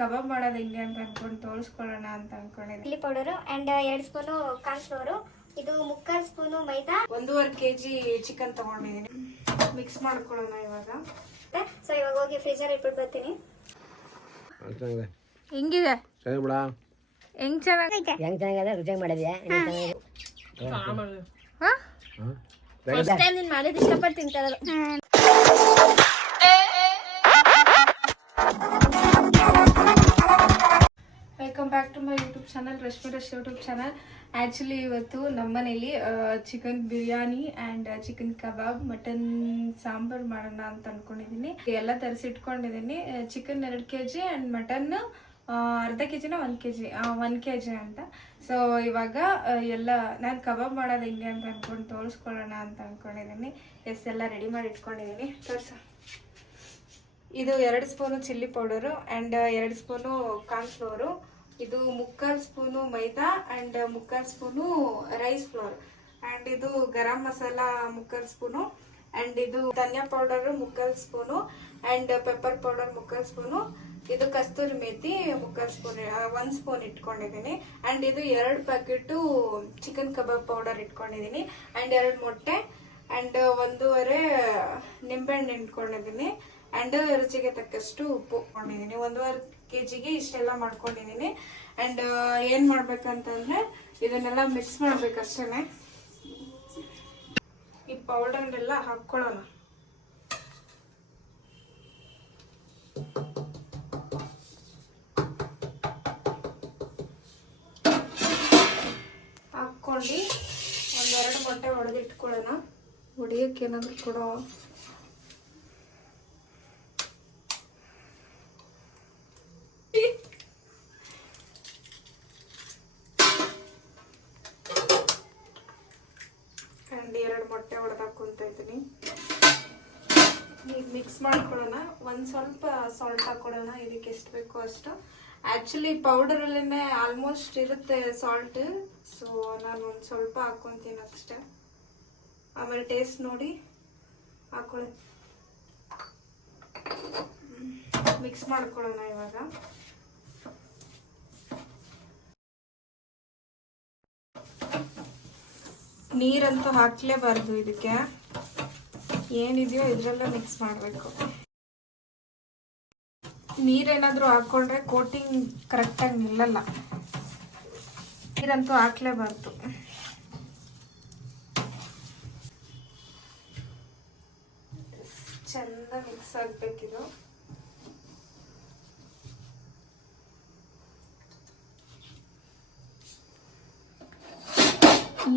ಕಬಾಬ್ ಮಾಡೋದು ಹೆಂಗೆ ಅಂತ ಅನ್ಕೊಂಡು ತೋರಿಸ್ಕೊಳ್ಳೋಣ ಅಂತ ಅನ್ಕೊಂಡಿದ್ದೀನಿ. Chilli powder and 2 spoon cornflour, ಇದು 3/4 ಸ್ಪೂನು ಮೈದಾ, 1.5 kg ಚಿಕನ್ ತಗೊಂಡಿದ್ದೀನಿ. ಮಿಕ್ಸ್ ಮಾಡ್ಕೊಳ್ಳೋಣ ಇವಾಗ. ಸೊ ಇವಾಗ ಹೋಗಿ ಫ್ರೀಜರ್ ಇಟ್ಬಿಟ್ಟು ಬರ್ತೀನಿ. ಹೆಂಗಿದೆ? ಹೆಂಗ್ ಚೆನ್ನಾಗೈತೆ? ಹೆಂಗ್ ಚೆನ್ನಾಗಿದೆ? ರುಚಿಯಾಗಿ ಮಾಡಿದ್ಯಾ? ಫಸ್ಟ್ ಟೈಮ್ ನೀನು ಮಾಡಿದ್ದು ಇಷ್ಟಪಟ್ಟು ತಿಂತಾ ಇರೋದು. Welcome back to my YouTube channel, Rashmi Rush YouTube channel. Actually ಇವತ್ತು ನಮ್ಮ ಮನೇಲಿ chicken biryani and chicken kebab, mutton sambar ಮಾಡೋಣ ಅಂತ ಅಂದ್ಕೊಂಡಿದ್ದೀನಿ. ಎಲ್ಲ ತರಿಸಿಟ್ಕೊಂಡಿದ್ದೀನಿ. ಚಿಕನ್ 2 kg ಆ್ಯಂಡ್ ಮಟನ್ ಅರ್ಧ ಕೆಜಿನ 1 kg 1 kg ಅಂತ. ಸೊ ಇವಾಗ ಎಲ್ಲ ನಾನು ಕಬಾಬ್ ಮಾಡೋದು ಹೆಂಗೆ ಅಂತ ಅಂದ್ಕೊಂಡು ತೋರಿಸ್ಕೊಳ್ಳೋಣ ಅಂತ ಅಂದ್ಕೊಂಡಿದ್ದೀನಿ. ಎಲ್ಲ ರೆಡಿ ಮಾಡಿ ಇಟ್ಕೊಂಡಿದ್ದೀನಿ. ತೋರಿಸ. ಇದು 2 spoon chilli powder and 2 spoon cornflour, ಇದು 3/4 spoon maida and 3/4 spoon rice flour, and ಇದು ಗರಂ ಮಸಾಲ 3/4 ಸ್ಪೂನು, ಆ್ಯಂಡ್ ಇದು dhania powder 3/4 spoon and pepper powder 3/4 spoon, ಇದು ಕಸ್ತೂರಿ ಮೇಥಿ 3/4 ಸ್ಪೂನ್ 1 ಸ್ಪೂನ್ ಇಟ್ಕೊಂಡಿದ್ದೀನಿ, ಆ್ಯಂಡ್ ಇದು 2 ಪ್ಯಾಕೆಟು ಚಿಕನ್ ಕಬಾಬ್ ಪೌಡರ್ ಇಟ್ಕೊಂಡಿದ್ದೀನಿ, ಆ್ಯಂಡ್ 2 ಮೊಟ್ಟೆ ಆ್ಯಂಡ್ 1.5 ನಿಂಬೆಹಣ್ಣು ಇಟ್ಕೊಂಡಿದ್ದೀನಿ, ಆ್ಯಂಡ್ ರುಚಿಗೆ ತಕ್ಕಷ್ಟು ಉಪ್ಪು ಇಟ್ಕೊಂಡಿದ್ದೀನಿ. 1.5 kgಗೆ ಇಷ್ಟೆಲ್ಲ ಮಾಡ್ಕೊಂಡಿದ್ದೀನಿ. ಆ್ಯಂಡ್ ಏನು ಮಾಡ್ಬೇಕಂತಂದರೆ ಇದನ್ನೆಲ್ಲ ಮಿಕ್ಸ್ ಮಾಡ್ಬೇಕಷ್ಟೇ. ಈ ಪೌಡರ್ನೆಲ್ಲ ಹಾಕ್ಕೊಳ್ಳೋಣ. ಹಾಕ್ಕೊಂಡು 1-2 ಮೊಟ್ಟೆ ಹೊಡೆದಿಟ್ಕೊಳ್ಳೋಣ. ಹೊಡಿಯೋಕ್ಕೆ ಏನಾದರೂ ಕೊಡೋ. ಆ್ಯಂಡ್ 2 ಮೊಟ್ಟೆ ಹೊಡೆದಾಕೊಂತ ಇದ್ದೀನಿ. ಈಗ ಮಿಕ್ಸ್ ಮಾಡ್ಕೊಳ್ಳೋಣ. ಒಂದು ಸ್ವಲ್ಪ ಸಾಲ್ಟ್ ಹಾಕ್ಕೊಳ್ಳೋಣ, ಇದಕ್ಕೆ ಎಷ್ಟು ಬೇಕೋ ಅಷ್ಟು. ಆ್ಯಕ್ಚುಲಿ ಪೌಡರಲ್ಲೇ ಆಲ್ಮೋಸ್ಟ್ ಇರುತ್ತೆ ಸಾಲ್ಟ್, ಸೊ ನಾನು ಒಂದು ಸ್ವಲ್ಪ ಹಾಕ್ಕೊತೀನಿ ಅಷ್ಟೇ. ಆಮೇಲೆ ಟೇಸ್ಟ್ ನೋಡಿ ಹಾಕೊಳ್ಳಿ. ಮಿಕ್ಸ್ ಮಾಡ್ಕೊಳ್ಳೋಣ ಇವಾಗ. ನೀರಂತೂ ಹಾಕ್ಲೇಬಾರ್ದು, ಇದಕ್ಕೆ ಏನಿದೆಯೋ ಇದರಲ್ಲೇ ಮಿಕ್ಸ್ ಮಾಡಬೇಕು. ನೀರೇನಾದರೂ ಹಾಕ್ಕೊಂಡ್ರೆ ಕೋಟಿಂಗ್ ಕರೆಕ್ಟಾಗಿ ನಿಲ್ಲಲ್ಲ. ನೀರಂತೂ ಹಾಕ್ಲೇಬಾರ್ದು. ಚಂದ ಮಿಕ್ಸ್ ಆಗಬೇಕಿದು.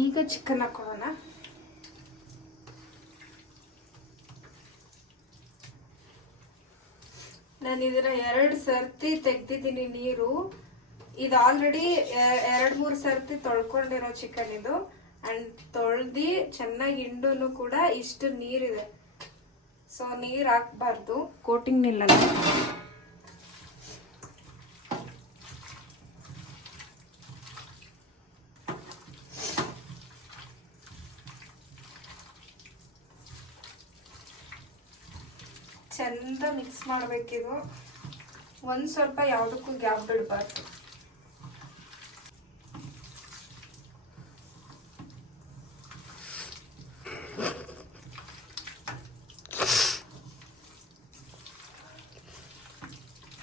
ಈಗ ಚಿಕನ್ ಹಾಕೊಳ್ಳೋಣ. ನಾನು ಇದರ 2 ಸರ್ತಿ ತೆಗ್ದಿದ್ದೀನಿ ನೀರು. ಇದು ಆಲ್ರೆಡಿ 2-3 ಸರ್ತಿ ತೊಳ್ಕೊಂಡಿರೋ ಚಿಕನ್ ಇದು. ಅಂಡ್ ತೊಳ್ದು ಚೆನ್ನಾಗಿ ಹಿಂಡು ಕೂಡ ಇಷ್ಟು ನೀರಿದೆ. ಸೊ ನೀರು ಹಾಕ್ಬಾರ್ದು, ಕೋಟಿಂಗ್ ನಿಲ್ಲಲ್ಲ. ಚಂದ ಮಿಕ್ಸ್ ಮಾಡಬೇಕಿದು. ಒಂದು ಸ್ವಲ್ಪ ಯಾವುದಕ್ಕೂ ಗ್ಯಾಪ್ ಬಿಡಬಾರ್ದು.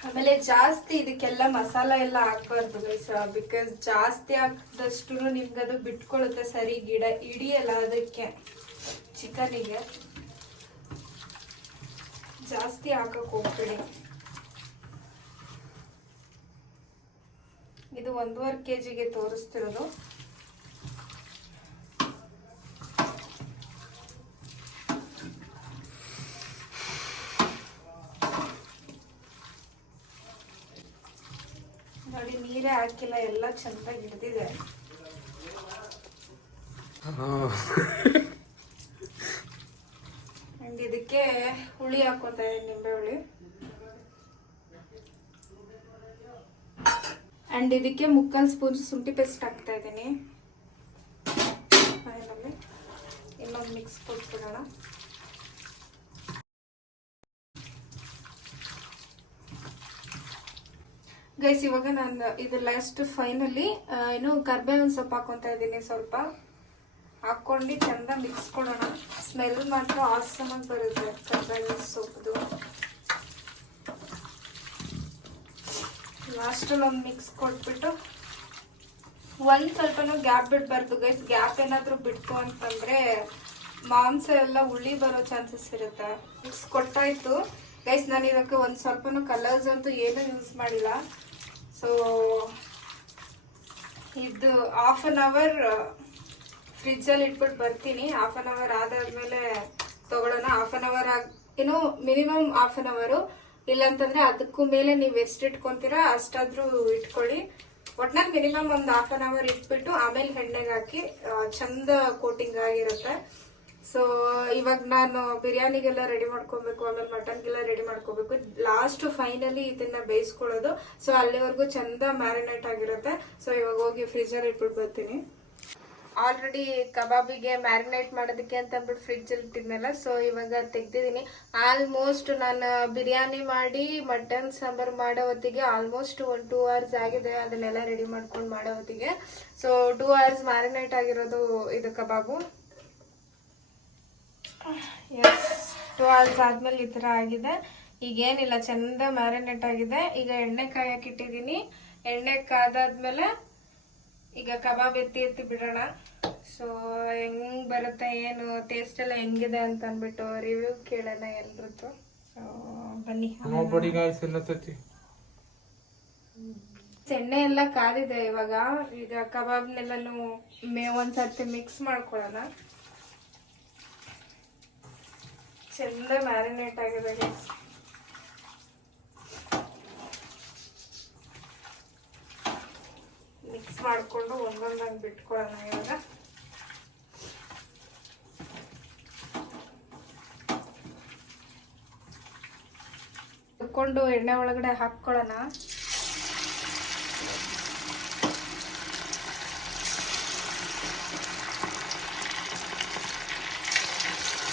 ಆಮೇಲೆ ಜಾಸ್ತಿ ಇದಕ್ಕೆಲ್ಲ ಮಸಾಲ ಎಲ್ಲ ಹಾಕ್ಬಾರ್ದು ಗೈಸ್, ಬಿಕಾಸ್ ಜಾಸ್ತಿ ಹಾಕಿದಷ್ಟು ನಿಮ್ಗದು ಬಿಟ್ಕೊಳ್ಳುತ್ತೆ, ಸರಿ ಹಿಡಿಯಲ್ಲ ಅದಕ್ಕೆ ಚಿಕನಿಗೆ. ಜಾಸ್ತಿ ಹಾಕಕ್ಕೆ ಹೋಗ್ಬೇಡಿ. ಇದು 1.5 kgಗೆ ತೋರಿಸ್ತಿರೋದು. ನೋಡಿ, ನೀರೇ ಹಾಕಿಲ್ಲ, ಎಲ್ಲ ಚೆನ್ನಾಗಿ ಹಿಡಿದಿದೆ. ಅಂಡ್ ಇದಕ್ಕೆ ಹುಳಿ ಹಾಕೋತಾ ಇದ್ದೀನಿ, ನಿಂಬೆ ಹುಳಿ. ಅಂಡ್ ಇದಕ್ಕೆ 3/4 ಸ್ಪೂನ್ ಶುಂಠಿ ಪೇಸ್ಟ್ ಹಾಕ್ತಾ ಇದ್ದೀನಿ. ಫೈನಲಿ ಇನ್ನೊಂದು ಮಿಕ್ಸ್ ಕೊಟ್ಬಿಡೋಣ. ಗೈಸ್ ಇವಾಗ ನಾನು ಇದು ಲಾಸ್ಟ್ ಫೈನಲಿ ಏನು ಕರ್ಬೇವಿನ ಸೊಪ್ಪು ಹಾಕೊಂತ ಇದ್ದೀನಿ. ಸ್ವಲ್ಪ ಹಾಕೊಂಡು ಚಂದ ಮಿಕ್ಸ್ ಕೊಡೋಣ. ಸ್ಮೆಲ್ ಮಾತ್ರ ಆಸಮ್ ಆಗಿ ಬರುತ್ತೆ ಕರ್ಬೇವಿನ ಸೊಪ್ಪು. ಲಾಸ್ಟಲ್ಲಿ ಒಂದು ಮಿಕ್ಸ್ ಕೊಟ್ಬಿಟ್ಟು ಒಂದು ಸ್ವಲ್ಪನೂ ಗ್ಯಾಪ್ ಬಿಡಬಾರ್ದು ಗೈಸ್. ಗ್ಯಾಪ್ ಏನಾದರೂ ಬಿಡ್ತು ಅಂತಂದರೆ ಮಾಂಸ ಎಲ್ಲ ಉಳ್ಳಿ ಬರೋ ಚಾನ್ಸಸ್ ಇರುತ್ತೆ. ಮಿಕ್ಸ್ ಕೊಟ್ಟಾಯ್ತು ಗೈಸ್. ನಾನು ಇದಕ್ಕೆ ಒಂದು ಸ್ವಲ್ಪನೂ ಕಲರ್ಸ್ ಅಂತೂ ಏನೂ ಯೂಸ್ ಮಾಡಿಲ್ಲ. ಸೊ ಇದು ಹಾಫ್ ಆನ್ ಅವರ್ ಫ್ರಿಜ್ಜಲ್ಲಿ ಇಟ್ಬಿಟ್ಟು ಬರ್ತೀನಿ. ಹಾಫ್ ಆನ್ ಅವರ್ ಆದಾದ್ಮೇಲೆ ತಗೊಳ್ಳೋಣ. ಹಾಫ್ ಆನ್ ಅವರ್ ಏನೋ ಮಿನಿಮಮ್ ಹಾಫ್ ಆನ್ ಅವರು, ಇಲ್ಲಾಂತಂದ್ರೆ ಅದಕ್ಕೂ ಮೇಲೆ ನೀವು ಎಷ್ಟು ಇಟ್ಕೊಂತೀರಾ ಅಷ್ಟಾದ್ರೂ ಇಟ್ಕೊಳ್ಳಿ. ಒಟ್ನಲ್ಲಿ ಮಿನಿಮಮ್ ಒಂದು ಹಾಫ್ ಆನ್ ಅವರ್ ಇಟ್ಬಿಟ್ಟು ಆಮೇಲೆ ಎಣ್ಣೆಗೆ ಹಾಕಿ ಚಂದ ಕೋಟಿಂಗ್ ಆಗಿರುತ್ತೆ. ಸೊ ಇವಾಗ ನಾನು ಬಿರಿಯಾನಿಗೆಲ್ಲ ರೆಡಿ ಮಾಡ್ಕೊಬೇಕು, ಆಮೇಲೆ ಮಟನ್ಗೆಲ್ಲ ರೆಡಿ ಮಾಡ್ಕೋಬೇಕು. ಲಾಸ್ಟ್ ಫೈನಲಿ ಇದನ್ನ ಬೇಯಿಸ್ಕೊಳ್ಳೋದು. ಸೊ ಅಲ್ಲಿವರೆಗೂ ಚಂದ ಮ್ಯಾರಿನೇಟ್ ಆಗಿರುತ್ತೆ. ಸೊ ಇವಾಗ ಹೋಗಿ ಫ್ರಿಜ್ಜಲ್ಲಿ ಇಟ್ಬಿಟ್ಟು ಬರ್ತೀನಿ. ಆಲ್ರೆಡಿ ಕಬಾಬಿಗೆ ಮ್ಯಾರಿನೇಟ್ ಮಾಡೋದಕ್ಕೆ ಅಂತ ಅಂದ್ಬಿಟ್ಟು ಫ್ರಿಜ್ಜಲ್ಲಿ ಇಟ್ಟಿದ್ನಲ್ಲ. ಸೊ ಇವಾಗ ತೆಗ್ದಿದ್ದೀನಿ. ಆಲ್ಮೋಸ್ಟ್ ನಾನು ಬಿರಿಯಾನಿ ಮಾಡಿ ಮಟನ್ ಸಾಂಬಾರು ಮಾಡೋ ಹೊತ್ತಿಗೆ ಆಲ್ಮೋಸ್ಟ್ 1-2 hours ಆಗಿದೆ. ಅದನ್ನೆಲ್ಲ ರೆಡಿ ಮಾಡ್ಕೊಂಡು ಮಾಡೋ ಹೊತ್ತಿಗೆ. ಸೊ 2 hours ಮ್ಯಾರಿನೇಟ್ ಆಗಿರೋದು ಇದು ಕಬಾಬು. ಎಸ್, 2 hours ಆದ್ಮೇಲೆ ಈ ಥರ ಆಗಿದೆ. ಈಗೇನಿಲ್ಲ, ಚಂದ ಮ್ಯಾರಿನೇಟ್ ಆಗಿದೆ. ಈಗ ಎಣ್ಣೆ ಕಾಯಕ್ಕೆ ಇಟ್ಟಿದ್ದೀನಿ. ಎಣ್ಣೆ ಕಾದಾದ್ಮೇಲೆ ಈಗ ಕಬಾಬ್ ಎತ್ತಿ ಬಿಡೋಣ. ಸೊ ಹೆಂಗ್ ಬರುತ್ತೆ, ಏನು ಟೇಸ್ಟ್ ಎಲ್ಲ ಹೆಂಗಿದೆ ಅಂತ ಅಂದ್ಬಿಟ್ಟು ರಿವ್ಯೂ ಕೇಳೋಣ ಎಲ್ರದ್ದು. ಸೊ ಬನ್ನಿ. ಎಣ್ಣೆ ಎಲ್ಲ ಕಾದಿದೆ. ಇವಾಗ ಈಗ ಕಬಾಬ್ನೆಲ್ಲೂ ಒಂದ್ಸರ್ತಿ ಮಿಕ್ಸ್ ಮಾಡ್ಕೊಳ್ಳೋಣ. ಚಂದ ಮ್ಯಾರಿನೇಟ್ ಆಗಿದೆ ಗೈಸ್. ಮಿಕ್ಸ್ ಮಾಡಿಕೊಂಡು ಒಂದೊಂದಾಗಿ ಬಿಟ್ಕೊಳ್ಳೋಣ. ಇವಾಗ ಇಟ್ಕೊಂಡು ಎಣ್ಣೆ ಒಳಗಡೆ ಹಾಕ್ಕೊಳ್ಳೋಣ.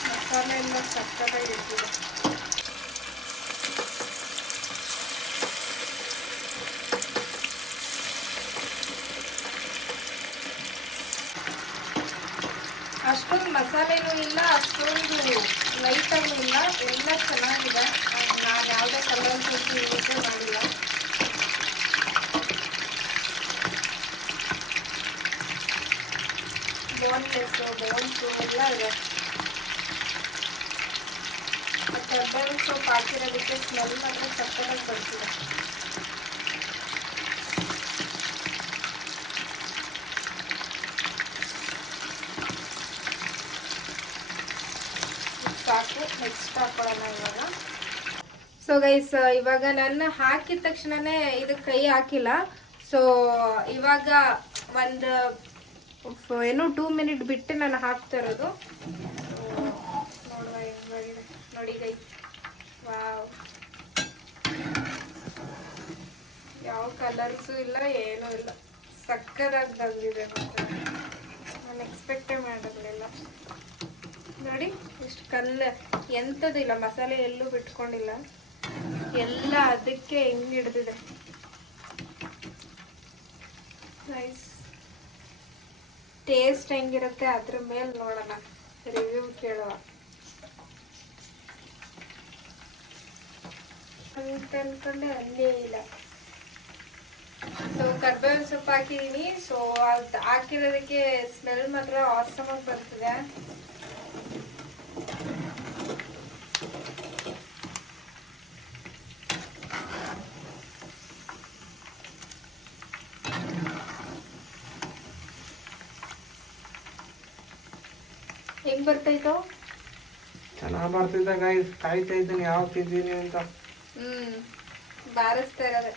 ಮಸಾಲೆ ಎಲ್ಲ ಸಕ್ಕತ್ತಾಗಿ ಇಟ್ಟಿದೆ. ಅಷ್ಟೊಂದು ಮಸಾಲೆನೂ ಇಲ್ಲ, ಅಷ್ಟೊಂದು ಲೈಟಾಗೂ ಇಲ್ಲ, ಎಲ್ಲ ಚೆನ್ನಾಗಿದೆ. ನಾನು ಯಾವುದೇ ಕಲರ್ ಯೂಸೇ ಮಾಡಿಲ್ಲ. ಬೋನ್ಸು ಎಲ್ಲ ಇದೆ. ಕರ್ಬೇವಿನ ಸೊಪ್ಪು ಹಾಕಿರೋದಕ್ಕೆ ಸ್ಮೆಲ್ ಮಾತ್ರ ಸಕ್ಕತ್ತಾಗಿ ಬರ್ತಿದೆ. ಸಾಕು, ನೆಕ್ಸ್ಟ್ ಹಾಕೊಳ್ಳೋಣ ಇವಾಗ. ಸೊ ಗೈಸ್, ಇವಾಗ ನಾನು ಹಾಕಿದ ತಕ್ಷಣನೇ ಇದಕ್ಕೆ ಕೈ ಹಾಕಿಲ್ಲ. ಸೊ ಇವಾಗ ಒಂದು ಏನು 2 minutes ಬಿಟ್ಟು ನಾನು ಹಾಕ್ತಾ ಇರೋದು. ನೋಡುವ ಹೆಂಗಾಗಿದೆ ನೋಡಿ ಗೈಸ್. ವಾವ್, ಯಾವ ಕಲರ್ಸು ಇಲ್ಲ, ಏನೂ ಇಲ್ಲ, ಸಕ್ಕತ್ತಾಗಿ ಬಂದಿದೆ. ನಾನು ಎಕ್ಸ್ಪೆಕ್ಟೇ ಮಾಡಿರಲಿಲ್ಲ. ನೋಡಿ ಇಷ್ಟು ಎಂಥದಿಲ್ಲ, ಮಸಾಲೆ ಎಲ್ಲೂ ಬಿಟ್ಕೊಂಡಿಲ್ಲ, ಎಲ್ಲ ಅದಕ್ಕೆ ಹೆಂಗ್ ಹಿಡ್ದಿದೆ. ನೈಸ್. ಟೇಸ್ಟ್ ಹೆಂಗಿರುತ್ತೆ ಅದ್ರ ಮೇಲೆ ನೋಡೋಣ, ರಿವ್ಯೂ ಕೇಳುವ ಅಂತ ಅನ್ಕೊಂಡೆ. ಅಲ್ಲೇ ಇಲ್ಲ. ಸೊ ಕರ್ಬೇವಿನ ಸೊಪ್ಪು ಹಾಕಿದೀನಿ. ಸೊ ಅದು ಹಾಕಿರೋದಕ್ಕೆ ಸ್ಮೆಲ್ ಮಾತ್ರ ಆಸಮ್ ಆಗಿ ಬರ್ತದೆ. ಹೆಂಗ್ ಬರ್ತಾಯ್ತು? ಚೆನ್ನಾಗಿ ಬರ್ತಿದ್ದ ಗೈಸ್. ಕಾಯ್ತಾ ಇದ್ದೀನಿ ಯಾವಾಗ ತಿಂತೀನಿ ಅಂತ. ಬಾರಿಸ್ತಾ ಇರೋದೆ.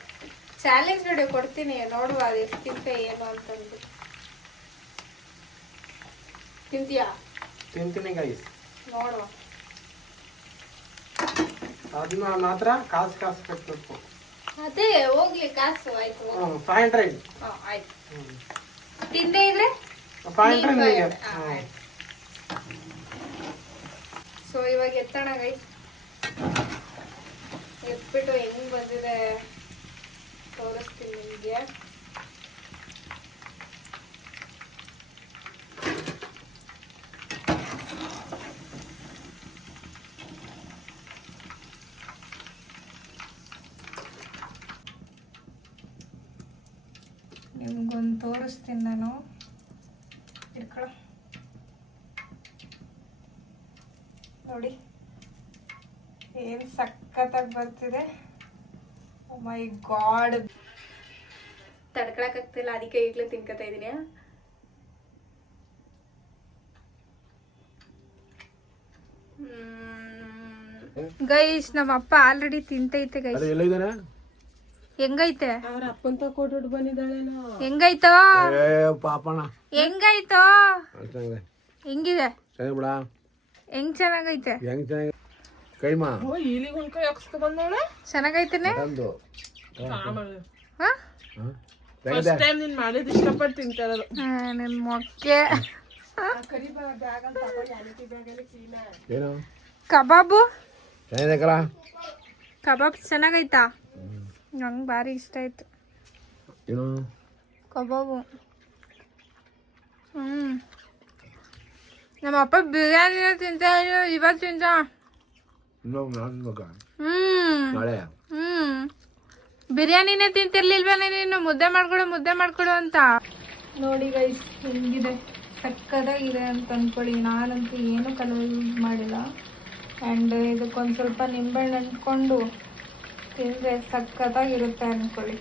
ಚಾಲೆಂಜ್ ವಿಡಿಯೋ ಕೊಡ್ತೀನಿ, ನೋಡುವ ಅದು ಎಷ್ಟು ತಿಂತೆ ಏನು ಅಂತಂದು. ತಿಂತೀಯಾ? ತಿಂತೀನಿ ಗೈಸ್, ನೋಡುವ. ಅದನ್ನ ಮಾತ್ರ ಕಾಸು ಕಟ್ಟಬೇಕು. ಅದೇ ಹೋಗ್ಲಿ, ಕಾಸು ಆಯ್ತು. 500. ಆಯ್ತು. ತಿಂದೇ ಇದ್ರೆ 500. ಸೊ ಇವಾಗ ಎತ್ತೋಣ ಗೈಸ್. ಎತ್ಬಿಟ್ಟು ಹೆಂಗ್ ಬಂದಿದೆ ತೋರಿಸ್ತೀನಿ. ಕಬಾಬಿಗೆ. ನಿಮ್ಗೊಂದು ತೋರಿಸ್ತೀನಿ ನಾನು. ಇಟ್ಕೊಳ್ಳೋ ನೋಡಿ ಏನು ಸಖತ್ತಾಗಿ ಬರ್ತಿದೆ. ಓ ಮೈ ಗಾಡ್, ತಡ್ಕೊಳಕ್ಕಾಗ್ತಿಲ್ಲ, ಅದಕ್ಕೆ ಈಗಲೇ ತಿನ್ಕೋತಾ ಇದ್ದೀನಿ. ಗೈಸ್ ನಮ್ಮ ಅಪ್ಪ ಆಲ್ರೆಡಿ ತಿಂತೈತೆ ಗೈಸ್. ಹೆಂಗೈತೆ ಅವ್ರ ಅಪ್ಪನ್ ತಕೊಟ್ಟು ಬಂದಿದ್ದಾಳೇನೋ. ಹೆಂಗೈತೋ ಪಾಪಣ ಹೆಂಗೈತೋ ಹೆಂಗಿದೆ ಹೆಂಗ್ ಚೆನ್ನಾಗೈತೆ ಕೈಮಾ ಇಲ್ಲಿಗೆ ಹೊಂದ್ಕೊ ಯಾಕಸ್ಕೊ ಬಂದವಳೆ. ಚೆನ್ನಾಗೈತೇನೆ. ಫಸ್ಟ್ ಟೈಮ್ ನೀನ್ ಮಾಡಿದ್ ಇಷ್ಟಪಟ್ಟು ತಿಂತಾರದು. ನಿನ್ ಮೊಕ್ಕೆ. ಏನು ಕಬಾಬು ಚೆನ್ನಾಗಿದೆಕಲ್ಲ? ಕಬಾಬ್ ಚೆನ್ನಾಗೈತಾ? ನಂಗೆ ಭಾರಿ ಇಷ್ಟ ಆಯ್ತು ಏನು ಕಬಾಬು. ನಮ್ಮ ಅಪ್ಪ ಬಿರಿಯಾನಿನ ತಿಂತ ಇವತ್ತು ತಿಂತ. ನಾಳೆ ಬಿರಿಯಾನಿನೇ ತಿಂತಿರ್ಲಿಲ್ವೇನೆ ನೀನು? ಮುದ್ದೆ ಮಾಡ್ಕೊಡು ಅಂತ. ನೋಡಿ ಗೈಸ್ ಹೆಂಗಿದೆ, ಸಕ್ಕದಾಗಿದೆ ಅಂತ ಅಂದ್ಕೊಳ್ಳಿ. ನಾನಂತೂ ಏನು ಕಲರ್ ಯೂಸ್ ಮಾಡಿಲ್ಲ. ಆ್ಯಂಡ್ ಇದಕ್ಕೊಂದು ಸ್ವಲ್ಪ ನಿಂಬೆಹಣ್ಣು ಅಂದ್ಕೊಂಡು ತಿಂದರೆ ಸಕ್ಕತ್ತಾಗಿರುತ್ತೆ ಅಂದ್ಕೊಳ್ಳಿ.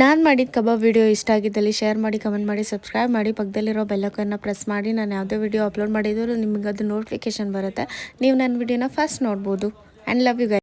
ನಾನು ಮಾಡಿದ ಕಬಾಬ್ ವಿಡಿಯೋ ಇಷ್ಟ ಆಗಿದ್ದಲ್ಲಿ ಶೇರ್ ಮಾಡಿ, ಕಮೆಂಟ್ ಮಾಡಿ, ಸಬ್ಸ್ಕ್ರೈಬ್ ಮಾಡಿ, ಪಕ್ಕದಲ್ಲಿರೋ ಬೆಲ್ಲೈಕನ್ನ ಪ್ರೆಸ್ ಮಾಡಿ. ನಾನು ಯಾವುದೇ ವಿಡಿಯೋ ಅಪ್ಲೋಡ್ ಮಾಡಿದರೂ ನಿಮಗೆ ಅದು ನೋಟಿಫಿಕೇಶನ್ ಬರುತ್ತೆ. ನೀವು ನನ್ನ ವಿಡಿಯೋನ ಫಸ್ಟ್ ನೋಡ್ಬೋದು. And love you guys.